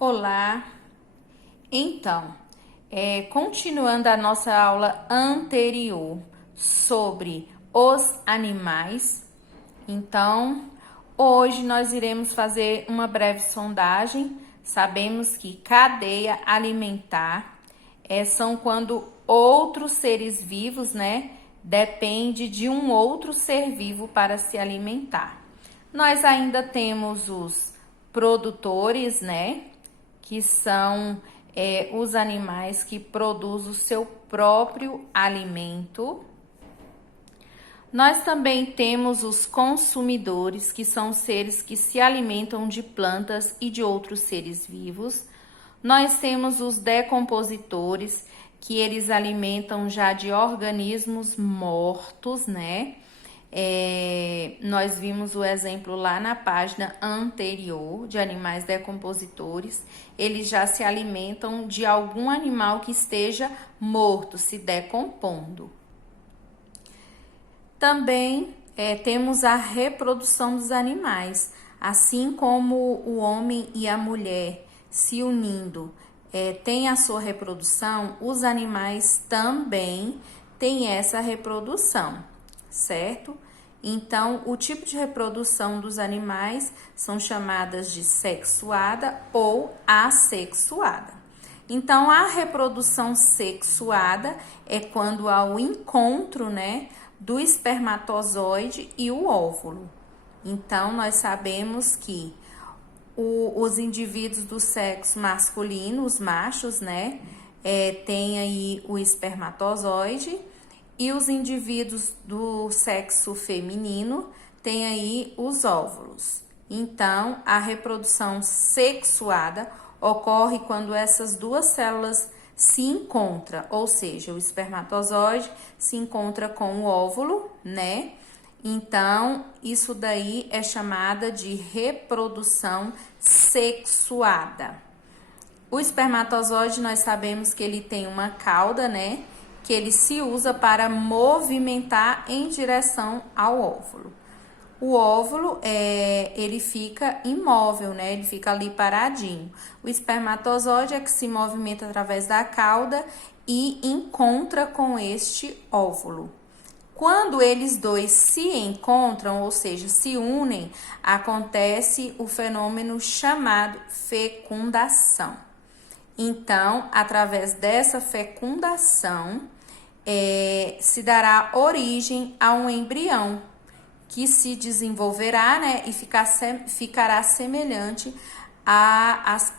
Olá! Então, continuando a nossa aula anterior sobre os animais, então hoje nós iremos fazer uma breve sondagem. Sabemos que cadeia alimentar são quando outros seres vivos, depende de um outro ser vivo para se alimentar. Nós ainda temos os produtores, que são os animais que produzem o seu próprio alimento. Nós também temos os consumidores, que são seres que se alimentam de plantas e de outros seres vivos. Nós temos os decompositores, que eles alimentam já de organismos mortos, nós vimos o exemplo lá na página anterior de animais decompositores. Eles já se alimentam de algum animal que esteja morto, se decompondo. Também temos a reprodução dos animais. Assim como o homem e a mulher se unindo têm a sua reprodução, os animais também têm essa reprodução, certo? Então, o tipo de reprodução dos animais são chamadas de sexuada ou assexuada. Então, a reprodução sexuada é quando há o encontro, do espermatozoide e o óvulo. Então, nós sabemos que os indivíduos do sexo masculino, os machos, tem aí o espermatozoide, e os indivíduos do sexo feminino têm aí os óvulos. Então, a reprodução sexuada ocorre quando essas duas células se encontram, ou seja, o espermatozoide se encontra com o óvulo, Então, isso daí é chamada de reprodução sexuada. O espermatozoide, nós sabemos que ele tem uma cauda, que ele se usa para movimentar em direção ao óvulo. O óvulo, ele fica imóvel, ele fica ali paradinho. O espermatozoide é que se movimenta através da cauda e encontra com este óvulo. Quando eles dois se encontram, ou seja, se unem, acontece o fenômeno chamado fecundação. Então, através dessa fecundação, se dará origem a um embrião que se desenvolverá, e ficará semelhante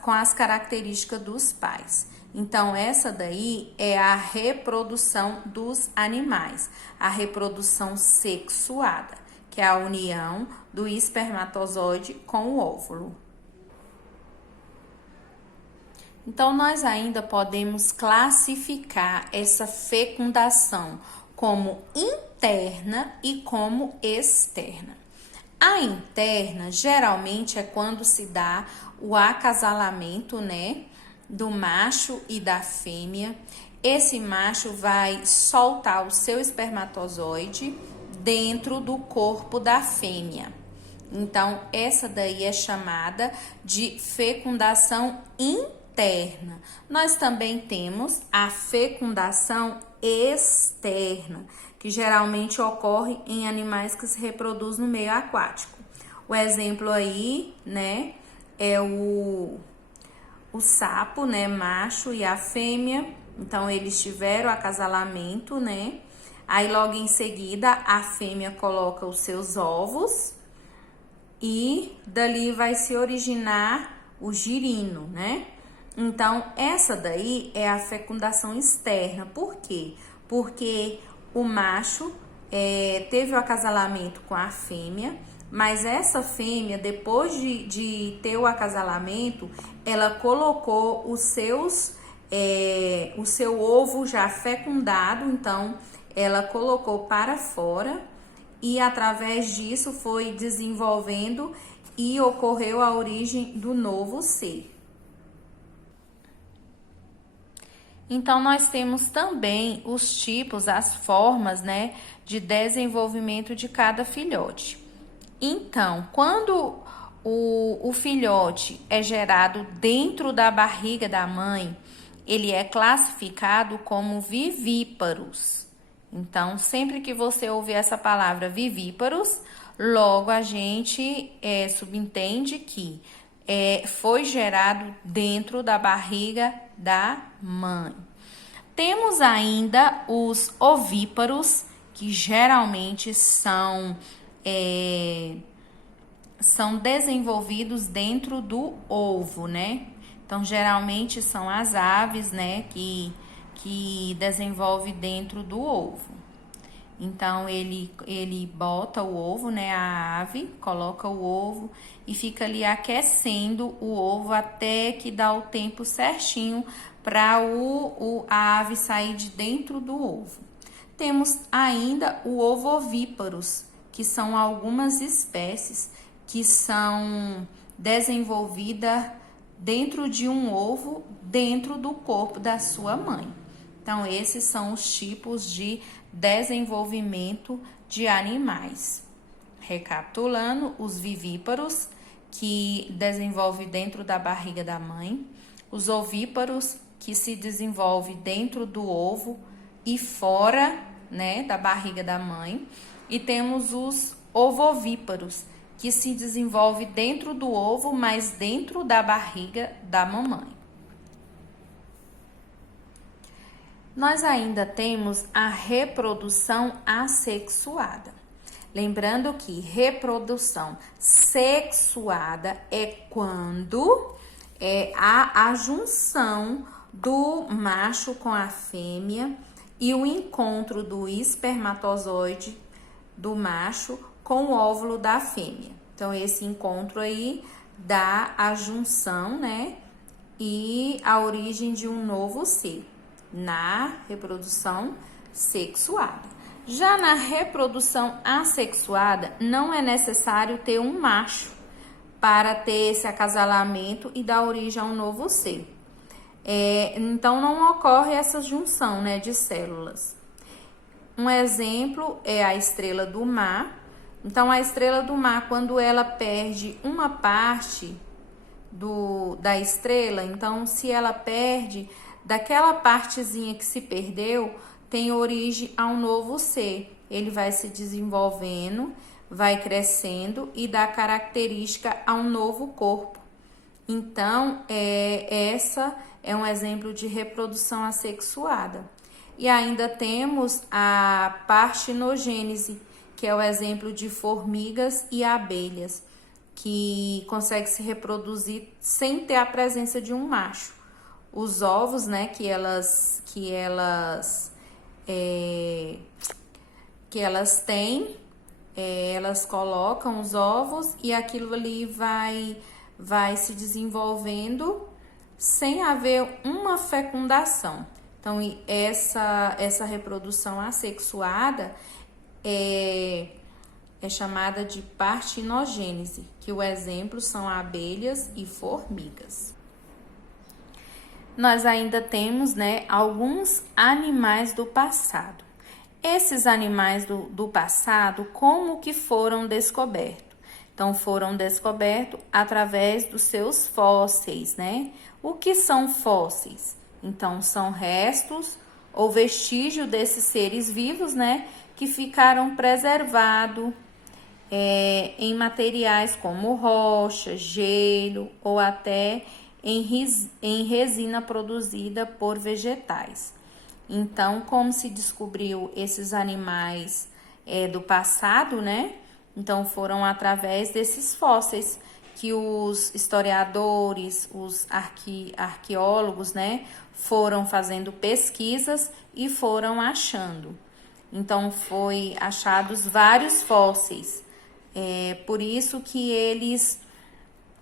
com as características dos pais. Então, essa daí é a reprodução dos animais, a reprodução sexuada, que é a união do espermatozoide com o óvulo. Então, nós ainda podemos classificar essa fecundação como interna e como externa. A interna, geralmente, é quando se dá o acasalamento, do macho e da fêmea. Esse macho vai soltar o seu espermatozoide dentro do corpo da fêmea. Então, essa daí é chamada de fecundação interna. Nós também temos a fecundação externa, que geralmente ocorre em animais que se reproduzem no meio aquático. O exemplo aí, é o sapo, macho e a fêmea. Então, eles tiveram acasalamento, Aí, logo em seguida, a fêmea coloca os seus ovos e dali vai se originar o girino, Então, essa daí é a fecundação externa. Por quê? Porque o macho teve o acasalamento com a fêmea, mas essa fêmea, depois de ter o acasalamento, ela colocou o seu ovo já fecundado, então ela colocou para fora e através disso foi desenvolvendo e ocorreu a origem do novo ser. Então, nós temos também os tipos, as formas, de desenvolvimento de cada filhote. Então, quando o filhote é gerado dentro da barriga da mãe, ele é classificado como vivíparos. Então, sempre que você ouvir essa palavra vivíparos, logo a gente subentende que foi gerado dentro da barriga da mãe. Temos ainda os ovíparos, que geralmente são desenvolvidos dentro do ovo, né? Então, geralmente são as aves, né, que desenvolve dentro do ovo. Então, ele bota o ovo, né, a ave, coloca o ovo e fica ali aquecendo o ovo até que dá o tempo certinho para a ave sair de dentro do ovo. Temos ainda o ovovíparos, que são algumas espécies que são desenvolvidas dentro de um ovo, dentro do corpo da sua mãe. Então, esses são os tipos de desenvolvimento de animais. Recapitulando, os vivíparos, que desenvolve dentro da barriga da mãe, os ovíparos, que se desenvolve dentro do ovo e fora, né, da barriga da mãe, e temos os ovovíparos, que se desenvolve dentro do ovo, mas dentro da barriga da mamãe. Nós ainda temos a reprodução assexuada. Lembrando que reprodução sexuada é quando há a junção do macho com a fêmea e o encontro do espermatozoide do macho com o óvulo da fêmea. Então, esse encontro aí dá a junção, né? E a origem de um novo ser na reprodução sexuada. Já na reprodução assexuada, não é necessário ter um macho para ter esse acasalamento e dar origem a um novo ser. Então, não ocorre essa junção, né, de células. Um exemplo é a estrela do mar. Então, a estrela do mar, quando ela perde uma parte da estrela, então, se ela perde daquela partezinha que se perdeu, tem origem a um novo ser. Ele vai se desenvolvendo, vai crescendo e dá característica a um novo corpo. Então, essa é um exemplo de reprodução assexuada. E ainda temos a partinogênese, que é o exemplo de formigas e abelhas, que consegue se reproduzir sem ter a presença de um macho. Os ovos, né, que elas têm, elas colocam os ovos e aquilo ali vai se desenvolvendo sem haver uma fecundação. Então, essa reprodução assexuada é chamada de partinogênese, que o exemplo são abelhas e formigas. Nós ainda temos, né, alguns animais do passado. Esses animais do passado, como que foram descobertos? Então, foram descobertos através dos seus fósseis, né? O que são fósseis? Então, são restos ou vestígio desses seres vivos, né, que ficaram preservados em materiais como rocha, gelo ou até em resina produzida por vegetais. Então, como se descobriu esses animais do passado, né? Então, foram através desses fósseis que os historiadores, os arqueólogos, né, foram fazendo pesquisas e foram achando. Então, foi achados vários fósseis. Por isso que eles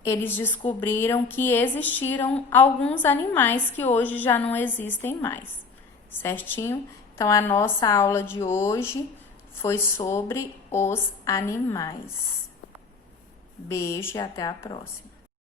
descobriram que existiram alguns animais que hoje já não existem mais, certinho? Então, a nossa aula de hoje foi sobre os animais. Beijo e até a próxima.